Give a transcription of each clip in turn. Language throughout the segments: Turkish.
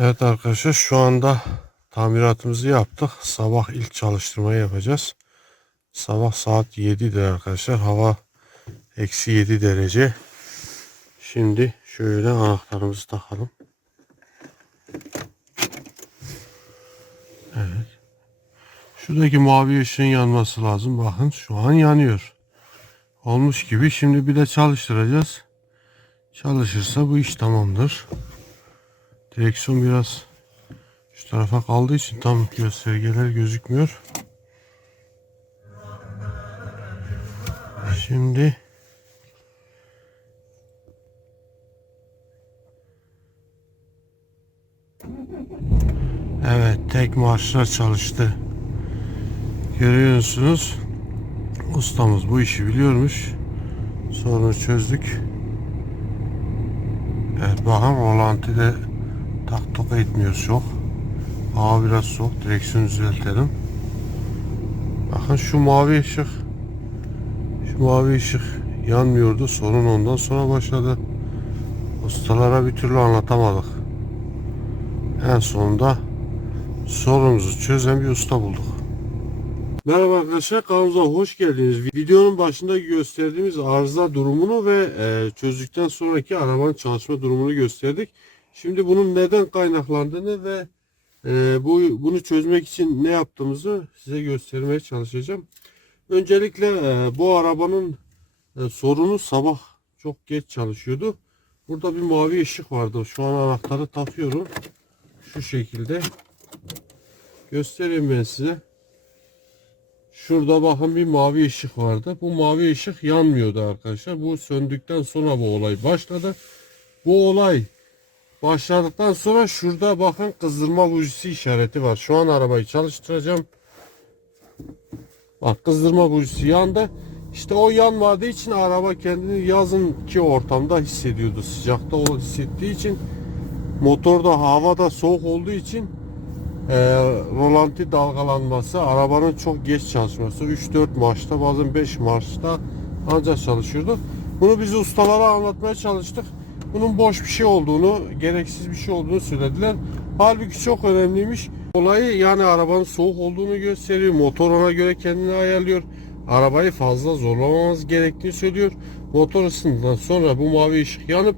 Evet arkadaşlar şu anda tamiratımızı yaptık. Sabah ilk çalıştırmayı yapacağız. Sabah saat 7'dir arkadaşlar. Hava eksi 7 derece. Şimdi şöyle anahtarımızı takalım. Evet. Şuradaki mavi ışığın yanması lazım. Bakın şu an yanıyor. Olmuş gibi. Şimdi bir de çalıştıracağız. Çalışırsa bu iş tamamdır. Direksiyon biraz şu tarafa kaldığı için tam göstergeler gözükmüyor. Şimdi Evet tek marşla çalıştı. Görüyorsunuz. Ustamız bu işi biliyormuş. Sorunu çözdük. Evet bakın rolanti de tak tok etmiyor çok. Hava biraz soğuk. Direksiyonu düzeltelim. Bakın şu mavi ışık. Şu mavi ışık yanmıyordu. Sorun ondan sonra başladı. Ustalara bir türlü anlatamadık. En sonunda sorunumuzu çözen bir usta bulduk. Merhaba arkadaşlar kanalımıza hoş geldiniz. Videonun başında gösterdiğimiz arıza durumunu ve e, çözdükten sonraki arabanın çalışma durumunu gösterdik. Şimdi bunun neden kaynaklandığını ve e, bu bunu çözmek için ne yaptığımızı size göstermeye çalışacağım. Öncelikle e, bu arabanın e, sorunu sabah çok geç çalışıyordu. Burada bir mavi ışık vardı. Şu an anahtarı takıyorum. Şu şekilde. Göstereyim ben size. Şurada bakın bir mavi ışık vardı. Bu mavi ışık yanmıyordu arkadaşlar. Bu söndükten sonra bu olay başladı. Bu olay başladıktan sonra şurada bakın kızdırma bujisi işareti var. Şu an arabayı çalıştıracağım. Bak kızdırma bujisi yandı. İşte o yanmadığı için araba kendini yazınki ortamda hissediyordu. Sıcakta o hissettiği için motorda havada soğuk olduğu için e, rolanti dalgalanması, arabanın çok geç çalışması, 3-4 marşta bazen 5 marşta ancak çalışıyordu. Bunu biz ustalara anlatmaya çalıştık. Bunun boş bir şey olduğunu, gereksiz bir şey olduğunu söylediler. Halbuki çok önemliymiş. Olayı yani arabanın soğuk olduğunu gösteriyor. Motor ona göre kendini ayarlıyor. Arabayı fazla zorlamamamız gerektiğini söylüyor. Motor ısındıktan sonra bu mavi ışık yanıp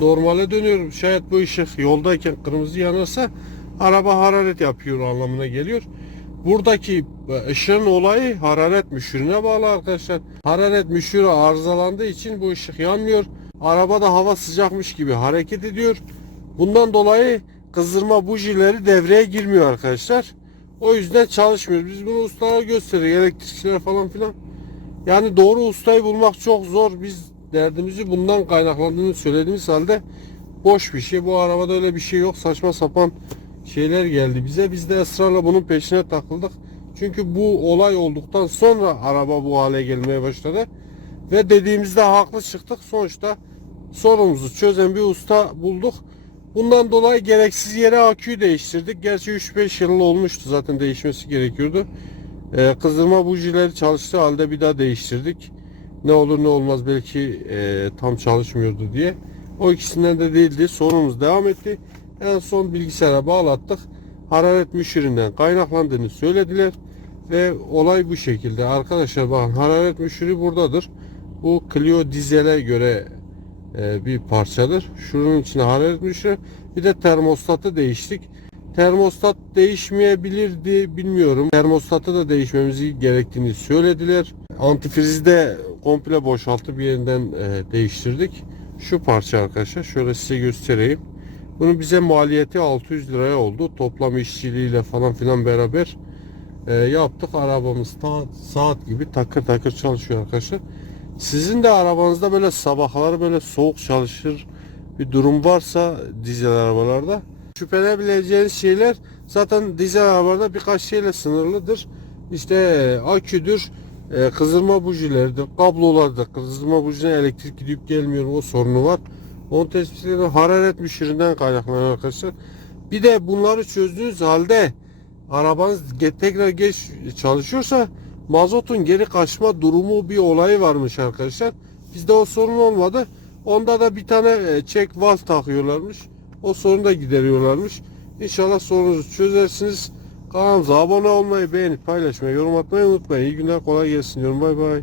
normale dönüyor. Şayet bu ışık yoldayken kırmızı yanarsa araba hararet yapıyor anlamına geliyor. Buradaki ışığın olayı hararet müşürüne bağlı arkadaşlar. Hararet müşürü arızalandığı için bu ışık yanmıyor. Arabada hava sıcakmış gibi hareket ediyor. Bundan dolayı kızdırma bujileri devreye girmiyor arkadaşlar. O yüzden çalışmıyor. Biz bunu ustalara gösteriyoruz. Elektrikçiler falan filan. Yani doğru ustayı bulmak çok zor. Biz derdimizi bundan kaynaklandığını söylediğimiz halde boş bir şey. Bu arabada öyle bir şey yok. Saçma sapan şeyler geldi bize. Biz de ısrarla bunun peşine takıldık. Çünkü bu olay olduktan sonra araba bu hale gelmeye başladı. Ve dediğimizde haklı çıktık. Sonuçta sorunumuzu çözen bir usta bulduk. Bundan dolayı gereksiz yere aküyü değiştirdik. Gerçi 3-5 yıl olmuştu zaten değişmesi gerekiyordu. Ee, kızdırma bujileri çalıştığı halde bir daha değiştirdik. Ne olur ne olmaz belki e, tam çalışmıyordu diye. O ikisinden de değildi. Sorunumuz devam etti. En son bilgisayara bağlattık. Hararet müşüründen kaynaklandığını söylediler. Ve olay bu şekilde. Arkadaşlar bakın hararet müşürü buradadır. Bu Clio dizele göre e, bir parçadır. Şunun içine hararet müşürü. Bir de termostatı değiştik. Termostat değişmeyebilirdi bilmiyorum. Termostatı da değişmemizi gerektiğini söylediler. Antifrizi de komple boşaltıp yeniden e, değiştirdik. Şu parça arkadaşlar şöyle size göstereyim. Bunun bize maliyeti 600 liraya oldu. Toplam işçiliğiyle falan filan beraber e, yaptık. Arabamız ta, saat gibi takır takır çalışıyor arkadaşlar. Sizin de arabanızda böyle sabahları böyle soğuk çalışır bir durum varsa dizel arabalarda şüphelenebileceğiniz şeyler zaten dizel arabalarda birkaç şeyle sınırlıdır. İşte aküdür, e, kızdırma bujileridir, kablolardır. Kızdırma bujine elektrik gidip gelmiyor o sorunu var. Onu tespit eden hararet müşüründen kaynaklanıyor arkadaşlar. Bir de bunları çözdüğünüz halde arabanız tekrar geç çalışıyorsa mazotun geri kaçma durumu bir olayı varmış arkadaşlar. Bizde o sorun olmadı. Onda da bir tane e, çek valve takıyorlarmış. O sorunu da gideriyorlarmış. İnşallah sorunuzu çözersiniz. Kanalımıza abone olmayı, beğenip paylaşmayı, yorum atmayı unutmayın. İyi günler, kolay gelsin diyorum. Bay bay.